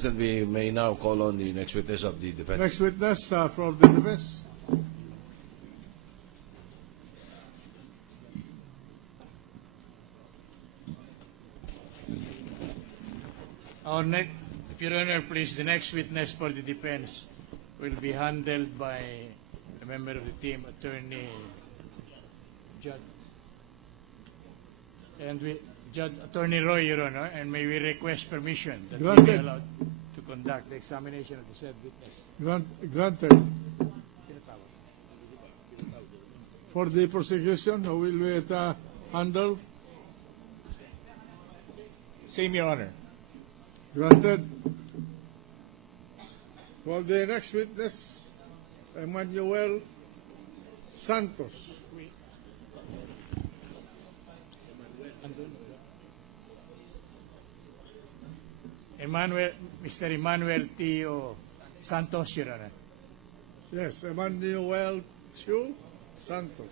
President, we may now call on the next witness of the defense. Next witness from the defense. If Your Honor, please, the next witness for the defense will be handled by a member of the team, Attorney Judd. And Attorney Roy, Your Honor, and may we request permission that we be allowed to conduct the examination of the said witness. Granted. For the prosecution, who will we handle? Same, Your Honor. Granted. For the next witness, Emmanuel Santos. Mr. Emmanuel T. Santos, Your Honor. Yes, Emmanuel Chu Santos.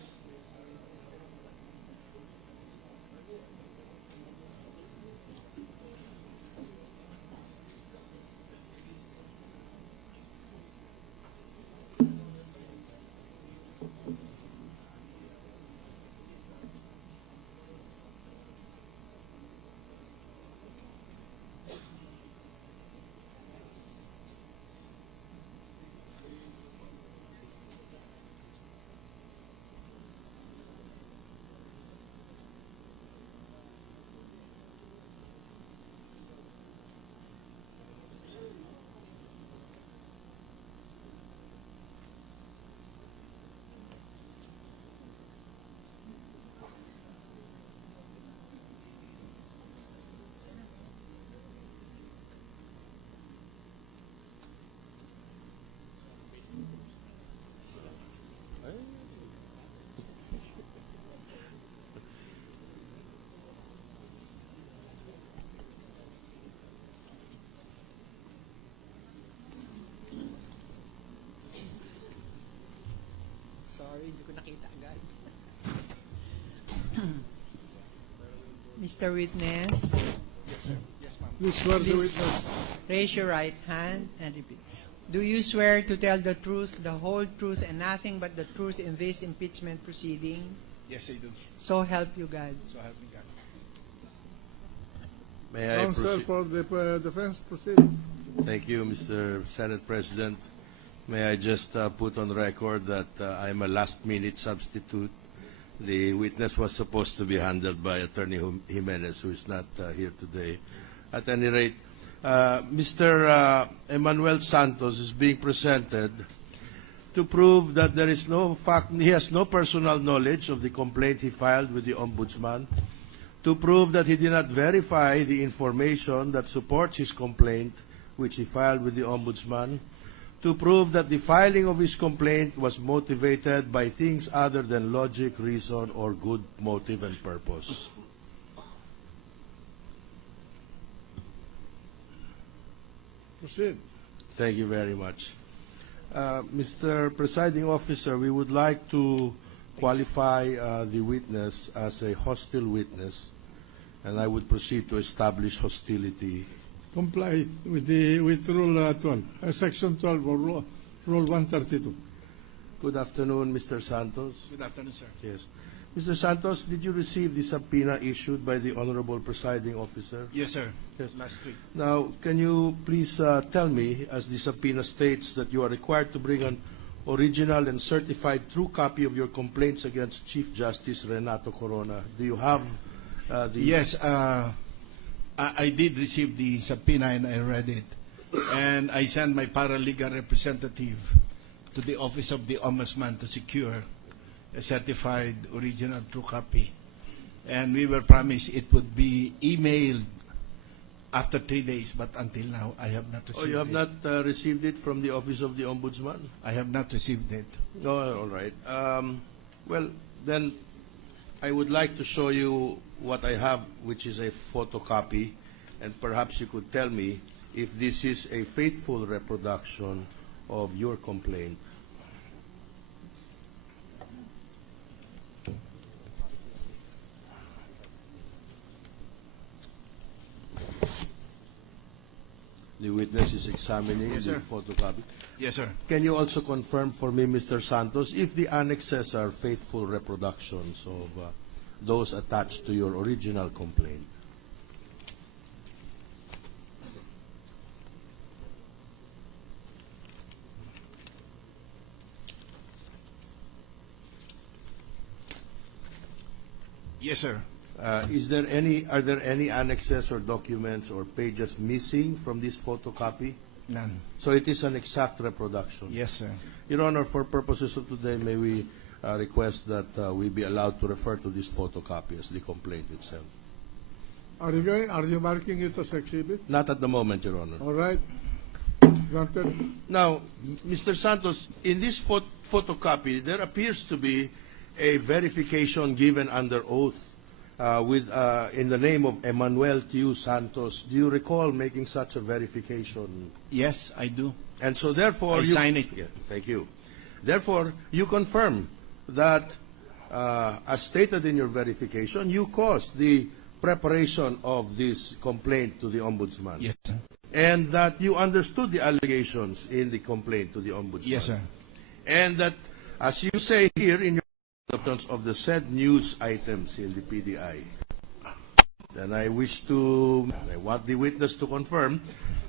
Sorry, hindi ko nakita agad. Mr. Witness. Yes, sir. Yes, ma'am. Please swear the witness. Raise your right hand and repeat. Do you swear to tell the truth, the whole truth, and nothing but the truth in this impeachment proceeding? Yes, I do. So help you God. So help me God. May I Counsel proceed? for the defense proceed. Thank you, Mr. Senate President. May I just put on record that I'm a last-minute substitute. The witness was supposed to be handled by Attorney Jimenez, who is not here today. At any rate, Mr. Emmanuel Santos is being presented to prove that there is he has no personal knowledge of the complaint he filed with the Ombudsman, to prove that he did not verify the information that supports his complaint, which he filed with the Ombudsman, to prove that the filing of his complaint was motivated by things other than logic, reason, or good motive and purpose. Proceed. Thank you very much. Mr. Presiding Officer, we would like to qualify the witness as a hostile witness, and I would proceed to establish hostility. Comply with Rule 12, Section 12 or Rule 132. Good afternoon, Mr. Santos. Good afternoon, sir. Yes. Mr. Santos, did you receive the subpoena issued by the Honorable Presiding Officer? Yes, sir. Yes. Last week. Now, can you please tell me, as the subpoena states, that you are required to bring an original and certified true copy of your complaints against Chief Justice Renato Corona? Do you have the... Yes, I did receive the subpoena and I read it. And I sent my paralegal representative to the Office of the Ombudsman to secure a certified original true copy. And we were promised it would be emailed after 3 days, but until now I have not received it. Oh, you have not received it from the Office of the Ombudsman? I have not received it. Oh, all right. Well, then I would like to show you what I have, which is a photocopy, and perhaps you could tell me if this is a faithful reproduction of your complaint. The witness is examining Yes, the sir. photocopy. Yes, sir. Can you also confirm for me, Mr. Santos, if the annexes are faithful reproductions of those attached to your original complaint? Yes, sir. Are there any annexes or documents or pages missing from this photocopy? None. So it is an exact reproduction. Yes, sir. Your Honor, for purposes of today, may we request that we be allowed to refer to this photocopy as the complaint itself? Are you marking it as exhibit? Not at the moment, Your Honor. All right. Granted. Now, Mr. Santos, in this photocopy, there appears to be a verification given under oath in the name of Emmanuel Tiu Santos. Do you recall making such a verification? Yes, I do. And so therefore I sign it. Yeah, thank you. Therefore, you confirm that, as stated in your verification, you caused the preparation of this complaint to the Ombudsman. Yes, sir. And that you understood the allegations in the complaint to the Ombudsman. Yes, sir. And that, as you say here in your of the said news items in the PDI, then I want the witness to confirm,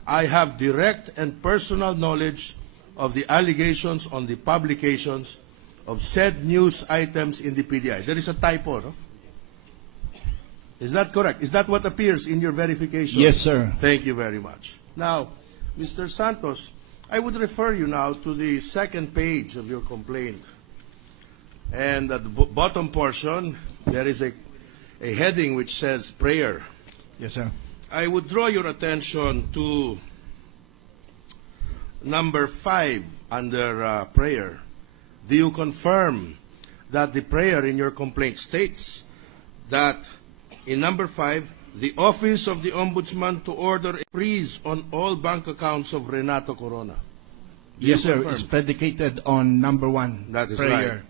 I have direct and personal knowledge of the allegations on the publications of said news items in the PDI. There is a typo, no? Is that correct? Is that what appears in your verification? Yes, sir. Thank you very much. Now, Mr. Santos, I would refer you now to the second page of your complaint. And at the bottom portion, there is a heading which says prayer. Yes, sir. I would draw your attention to number 5 under prayer. Do you confirm that the prayer in your complaint states that in number 5, the Office of the Ombudsman to order a freeze on all bank accounts of Renato Corona? Yes, sir. confirm? It's predicated on number 1. That is prayer.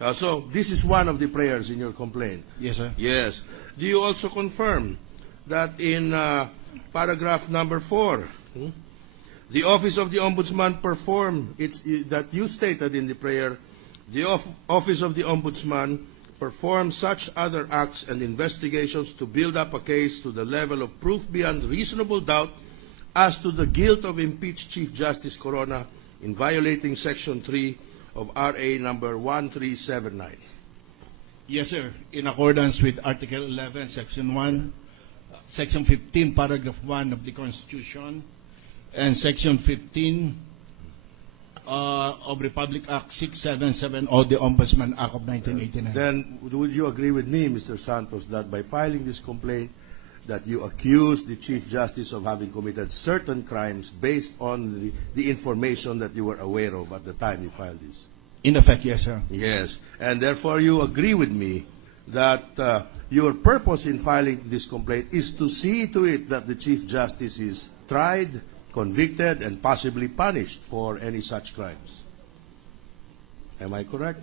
right. So this is one of the prayers in your complaint. Yes, sir. Yes. Do you also confirm that in paragraph number 4, the Office of the Ombudsman that you stated in the prayer, the Office of the Ombudsman performs such other acts and investigations to build up a case to the level of proof beyond reasonable doubt as to the guilt of impeached Chief Justice Corona in violating Section 3 of RA number 1379. Yes, sir. In accordance with Article 11, Section 1, Section 15, Paragraph 1 of the Constitution, and Section 15 of Republic Act 677 or the Ombudsman Act of 1989. Then would you agree with me, Mr. Santos, that by filing this complaint, that you accused the Chief Justice of having committed certain crimes based on the information that you were aware of at the time you filed this? In effect, yes, sir. Yes. And therefore you agree with me that your purpose in filing this complaint is to see to it that the Chief Justice is tried, convicted, and possibly punished for any such crimes. Am I correct?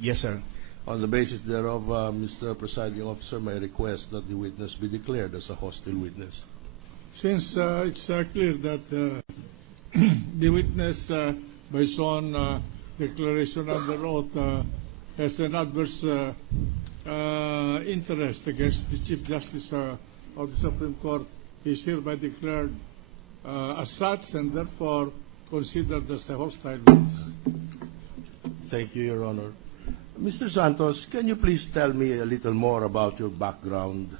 Yes, sir. On the basis thereof, Mr. Presiding Officer, may I request that the witness be declared as a hostile witness. Since it's clear that the witness, by sworn declaration under oath, has an adverse interest against the Chief Justice of the Supreme Court, he is hereby declared as such and therefore considered as a hostile witness. Thank you, Your Honor. Mr. Santos, can you please tell me a little more about your background?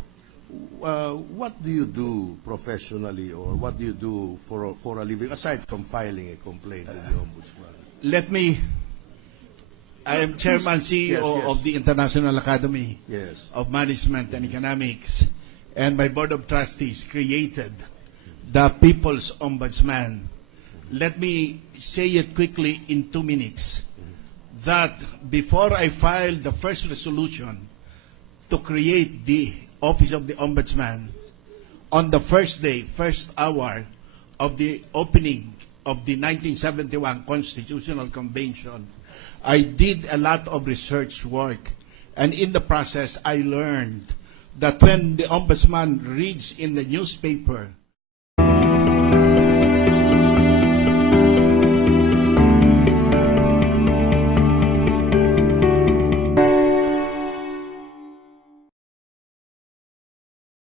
What do you do professionally, or what do you do for a living, aside from filing a complaint with the Ombudsman? I am Chairman CEO of the International Academy Yes. of Management and Economics, and my Board of Trustees created the People's Ombudsman. Let me say it quickly in 2 minutes. That before I filed the first resolution to create the Office of the Ombudsman, on the first day, first hour of the opening of the 1971 Constitutional Convention, I did a lot of research work. And in the process, I learned that when the Ombudsman reads in the newspaper